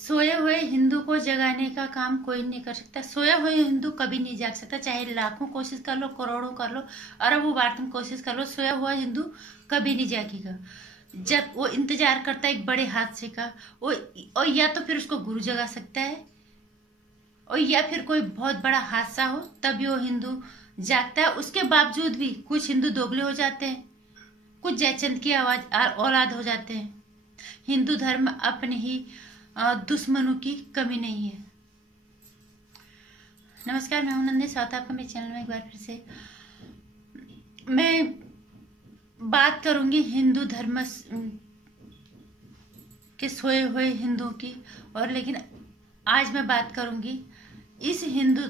सोए हुए हिंदू को जगाने का काम कोई नहीं कर सकता। सोया हुए हिंदू कभी नहीं जाग सकता, चाहे लाखों कोशिश कर लो, करोड़ों कर लो, अरबों बार तुम कोशिश कर लो, सोया हुआ हिंदू कभी नहीं जागेगा। जब वो इंतजार करता है एक बड़े हादसे का, वो और या तो फिर उसको गुरु जगा सकता है, और या फिर कोई बहुत बड़ा हादसा हो तभी वो हिंदू जागता है। उसके बावजूद भी कुछ हिंदू दोगले हो जाते हैं, कुछ जयचंद की आवाज औलाद हो जाते हैं। हिंदू धर्म अपने ही दुश्मनों की कमी नहीं है। नमस्कार, मैं हूं नंदी, स्वागत है आपका मेरे चैनल में एक बार फिर से। मैं बात करूंगी हिंदू धर्म के सोए हुए हिंदुओं की, और लेकिन आज मैं बात करूंगी इस हिंदू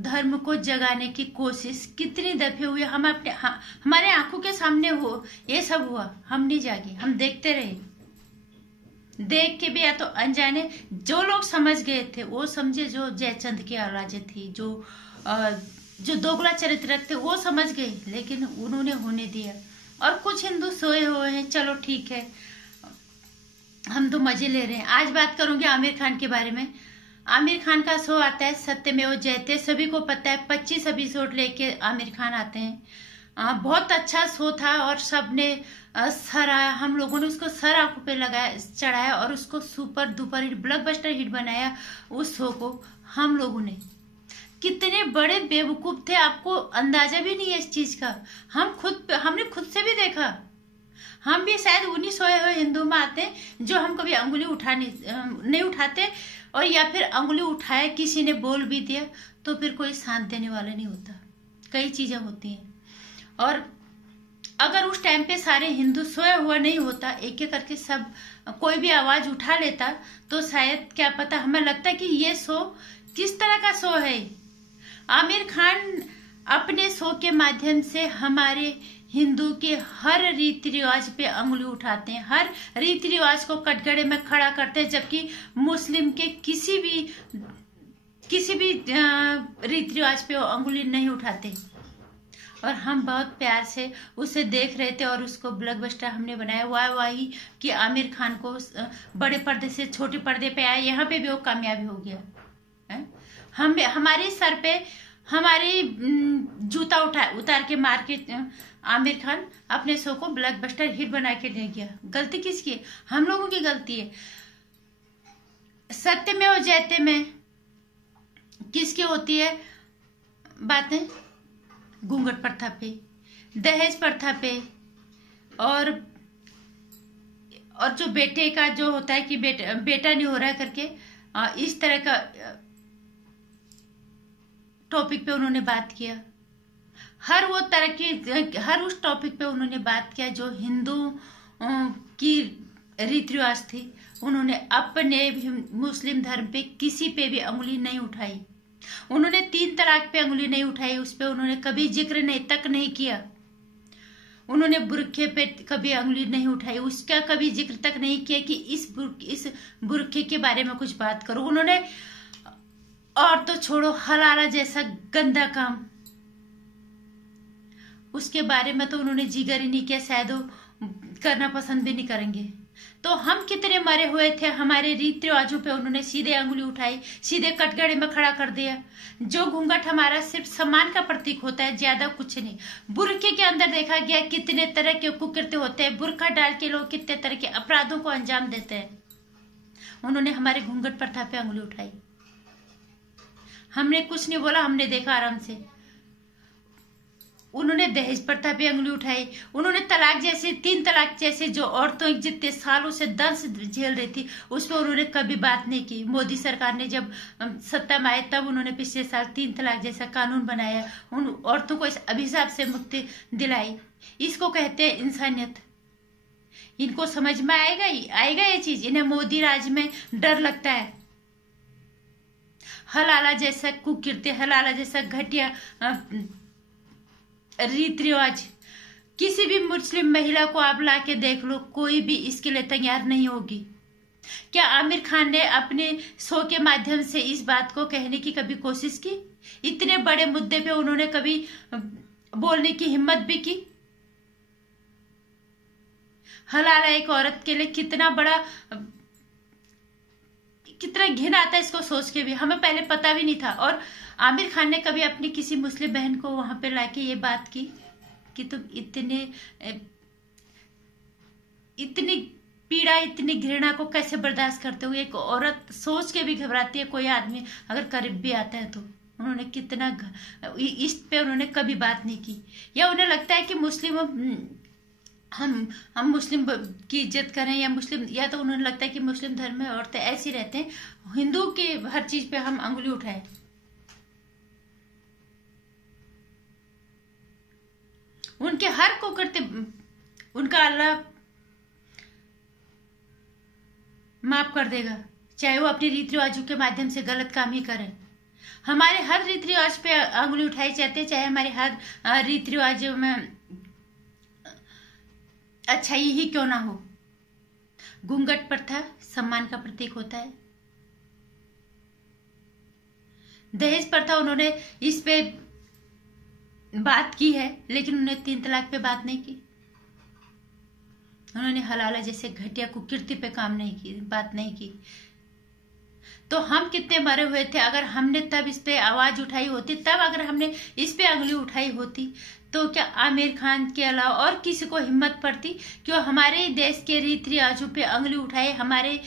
धर्म को जगाने की कोशिश कितनी दफे हुई। हम अपने हमारे आंखों के सामने हो ये सब हुआ, हम नहीं जागे, हम देखते रहे। देख के भी या तो अनजाने, जो लोग समझ गए थे वो समझे, जो जयचंद की औलादें थी, जो दोगला चरित्र रखते वो समझ गए, लेकिन उन्होंने होने दिया। और कुछ हिंदू सोए हुए हैं, चलो ठीक है, हम तो मजे ले रहे हैं। आज बात करूंगी आमिर खान के बारे में। आमिर खान का शो आता है सत्यमेव जयते, सभी को पता है। 25 एपिसोड लेके आमिर खान आते हैं। बहुत अच्छा शो था और सबने सराहा, हम लोगों ने उसको सर आंखों पे लगाया, चढ़ाया और उसको super duper hit, blockbuster hit बनाया। उस शो को हम लोगों ने, कितने बड़े बेवकूफ थे, आपको अंदाजा भी नहीं है इस चीज का। हमने खुद से भी देखा। हम भी शायद उन्हीं सोए हुए हिंदू में आते हैं जो हम कभी अंगुली नहीं उठाते, और या फिर अंगुली उठाए किसी ने बोल भी दिया तो फिर कोई साथ देने वाला नहीं होता। कई चीजें होती हैं, और अगर उस टाइम पे सारे हिंदू सोया हुआ नहीं होता, एक एक करके सब कोई भी आवाज उठा लेता, तो शायद क्या पता, हमें लगता है कि ये शो किस तरह का शो है। आमिर खान अपने शो के माध्यम से हमारे हिंदू के हर रीति रिवाज पे अंगुली उठाते हैं, हर रीति रिवाज को कटघरे में खड़ा करते हैं, जबकि मुस्लिम के किसी भी रीति रिवाज पे वो अंगुली नहीं उठाते। और हम बहुत प्यार से उसे देख रहे थे और उसको ब्लॉकबस्टर हमने बनाया। वाही कि आमिर खान को बड़े पर्दे से छोटे पर्दे पे आया, यहाँ पे भी वो कामयाबी हो गया है? हमारे सर पे हमारी जूता उतार के मार के आमिर खान अपने शो को ब्लॉकबस्टर हिट बना के ले गया। गलती किसकी है? हम लोगों की गलती है। सत्यमेव जयते में किसकी होती है बातें? घूंघट प्रथा पे, दहेज प्रथा पे, और जो बेटे का जो होता है कि बेटा नहीं हो रहा है करके, इस तरह का टॉपिक पे उन्होंने बात किया। हर उस टॉपिक पे उन्होंने बात किया जो हिंदू की रीति रिवाज थी। उन्होंने अपने मुस्लिम धर्म पे किसी पे भी अंगुली नहीं उठाई। उन्होंने 3 तलाक पे अंगुली नहीं उठाई, उस पे उन्होंने कभी जिक्र नहीं किया। उन्होंने बुरखे पे कभी अंगुली नहीं उठाई, उसका कभी जिक्र तक नहीं किया कि इस बुरखे के बारे में कुछ बात करो। उन्होंने, और तो छोड़ो, हलाला जैसा गंदा काम, उसके बारे में तो उन्होंने जिक्र ही नहीं किया, शायद वो करना पसंद भी नहीं करेंगे। तो हम कितने मरे हुए थे, हमारे रीति रिवाजों पे उन्होंने सीधे अंगुली उठाई, सीधे कटघरे में खड़ा कर दिया। जो घूंघट हमारा सिर्फ सम्मान का प्रतीक होता है, ज्यादा कुछ नहीं। बुरखे के अंदर देखा गया कितने तरह के कुकृत्य होते हैं, बुरखा डाल के लोग कितने तरह के अपराधों को अंजाम देते हैं। उन्होंने हमारे घूंघट प्रथा पे अंगुली उठाई, हमने कुछ नहीं बोला, हमने देखा आराम से। उन्होंने दहेज प्रथा पे अंगुली उठाई, उन्होंने 3 तलाक जैसे जो औरतों जितने सालों से दंश झेल रही थी, उस पर उन्होंने कभी बात नहीं की। मोदी सरकार ने जब सत्ता में आए तब उन्होंने पिछले साल 3 तलाक जैसा कानून बनाया, उन औरतों को इस अभिशाप से मुक्ति दिलाई। इसको कहते हैं इंसानियत। इनको समझ में आएगा ये चीज? इन्हें मोदी राज में डर लगता है। हलाला जैसा कुकृत्य, हलाला जैसा घटिया रीति रिवाज, किसी भी मुस्लिम महिला को आप ला के देख लो, कोई भी इसके लिए तैयार नहीं होगी। क्या आमिर खान ने अपने शो के माध्यम से इस बात को कहने की कभी कोशिश की? इतने बड़े मुद्दे पे उन्होंने कभी बोलने की हिम्मत भी की? हलाला एक औरत के लिए कितना बड़ा इतना घिन आता है इसको सोच के भी, हमें पहले पता भी नहीं था। और आमिर खान ने कभी अपनी किसी मुस्लिम बहन को वहां पे लाके ये बात की कि तुम इतनी पीड़ा, इतनी घृणा को कैसे बर्दाश्त करते हो? एक औरत सोच के भी घबराती है, कोई आदमी अगर करीब भी आता है तो। उन्होंने कितना इस पे उन्होंने कभी बात नहीं की। या उन्हें लगता है कि मुस्लिम हम मुस्लिम की इज्जत करें, या मुस्लिम, या तो उन्हें लगता है कि मुस्लिम धर्म में औरतें ऐसी रहते हैं, हिंदू की हर चीज पे हम अंगुली उठाएं। उनके हर को करते उनका अल्लाह माफ कर देगा, चाहे वो अपने रीति रिवाजों के माध्यम से गलत काम ही करें। हमारे हर रीति रिवाज पे अंगुली उठाई जाती है, चाहे हमारे हर रीति रिवाजों में अच्छाई ही क्यों ना हो। घूंघट प्रथा सम्मान का प्रतीक होता है। दहेज प्रथा उन्होंने इस पे बात की है, लेकिन उन्होंने 3 तलाक पे बात नहीं की। उन्होंने हलाला जैसे घटिया कुकीर्ति पे बात नहीं की। तो हम कितने मरे हुए थे अगर हमने तब इस पे आवाज उठाई होती, तब अगर हमने इस पे अंगुली उठाई होती, तो क्या आमिर खान के अलावा और किसी को हिम्मत पड़ती कि वो हमारे देश के रीति रिवाजों पे अंगुली उठाए? हमारे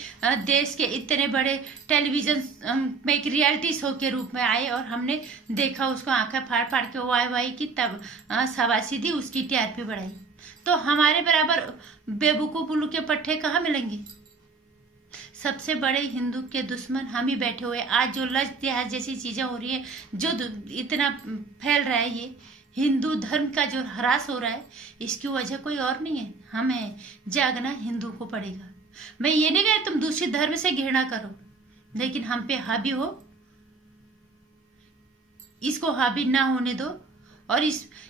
देश के इतने बड़े टेलीविजन में एक रियलिटी शो के रूप में आए और हमने देखा, उसको आंखें फाड़ फाड़ के वाई वाई की, तब शाबाशी दी, उसकी टीआरपी बढ़ाई। तो हमारे बराबर बेवकूफ उल्लू के पट्टे कहाँ मिलेंगे? सबसे बड़े हिंदू के दुश्मन हम ही बैठे हुए। आज जो लज तिहास जैसी चीजें हो रही है, जो इतना फैल रहा है, ये हिंदू धर्म का जो ह्रास हो रहा है, इसकी वजह कोई और नहीं है, हमें जागना हिंदू को पड़ेगा। मैं ये नहीं कह तुम दूसरे धर्म से घृणा करो, लेकिन हम पे हावी हो, इसको हावी ना होने दो, और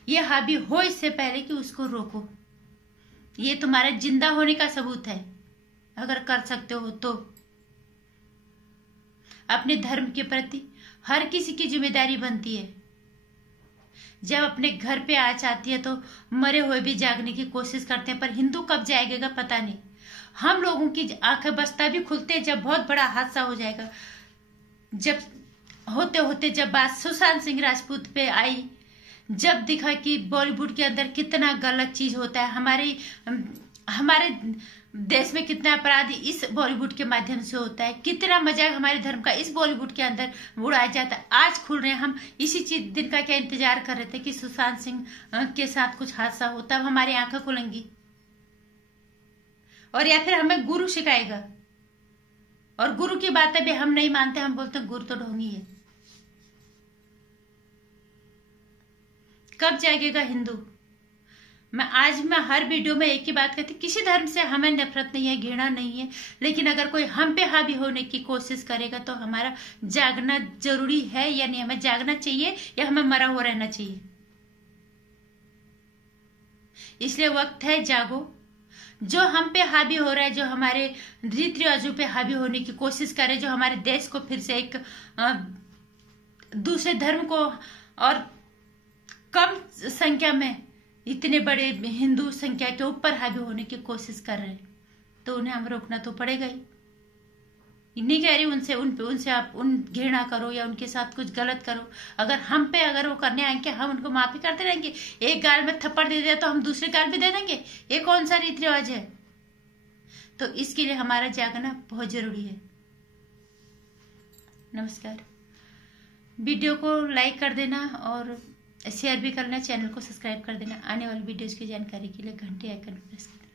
ये हावी हो इससे पहले कि उसको रोको। ये तुम्हारे जिंदा होने का सबूत है, अगर कर सकते हो तो। अपने धर्म के प्रति हर किसी की जिम्मेदारी बनती है। जब अपने घर पे आँच आती है तो मरे हुए भी जागने की कोशिश करते हैं, पर हिंदू कब जाएगा पता नहीं। हम लोगों की आंखें बस तभी खुलते हैं जब बहुत बड़ा हादसा हो जाएगा। जब होते होते जब बात सुशांत सिंह राजपूत पे आई, जब दिखा कि बॉलीवुड के अंदर कितना गलत चीज होता है, हमारे देश में कितना अपराध इस बॉलीवुड के माध्यम से होता है, कितना मजाक हमारे धर्म का इस बॉलीवुड के अंदर उड़ाया जाता है। आज खुल रहे हैं। हम इसी चीज दिन का क्या इंतजार कर रहे थे कि सुशांत सिंह के साथ कुछ हादसा हो, तब हमारी आंखें खुलेंगी। और या फिर हमें गुरु सिखाएगा, और गुरु की बातें भी हम नहीं मानते, हम बोलते गुरु तो ढोंगी है। कब जागेगा हिंदू? मैं हर वीडियो में एक ही बात कहती, किसी धर्म से हमें नफरत नहीं है, घृणा नहीं है, लेकिन अगर कोई हम पे हावी होने की कोशिश करेगा तो हमारा जागना जरूरी है या नहीं? हमें जागना चाहिए या हमें मरा हुआ रहना चाहिए? इसलिए वक्त है, जागो। जो हम पे हावी हो रहा है, जो हमारे रीति रिवाजों पे हावी होने की कोशिश करे, जो हमारे देश को फिर से एक दूसरे धर्म को और कम संख्या में इतने बड़े हिंदू संख्या के ऊपर हावी होने की कोशिश कर रहे हैं, तो उन्हें हम रोकना तो पड़ेगा ही। नहीं कह रही उनसे आप घृणा करो या उनके साथ कुछ गलत करो। अगर वो करने आएंगे, हम उनको माफी करते रहेंगे। एक गाल में थप्पड़ दे दिया तो हम दूसरे गाल भी दे देंगे? ये कौन सा रीति रिवाज है? तो इसके लिए हमारा जागना बहुत जरूरी है। नमस्कार। वीडियो को लाइक कर देना और शेयर भी करना, चैनल को सब्सक्राइब कर देना। आने वाली वीडियोस की जानकारी के लिए घंटे आइकन प्रेस कर देना।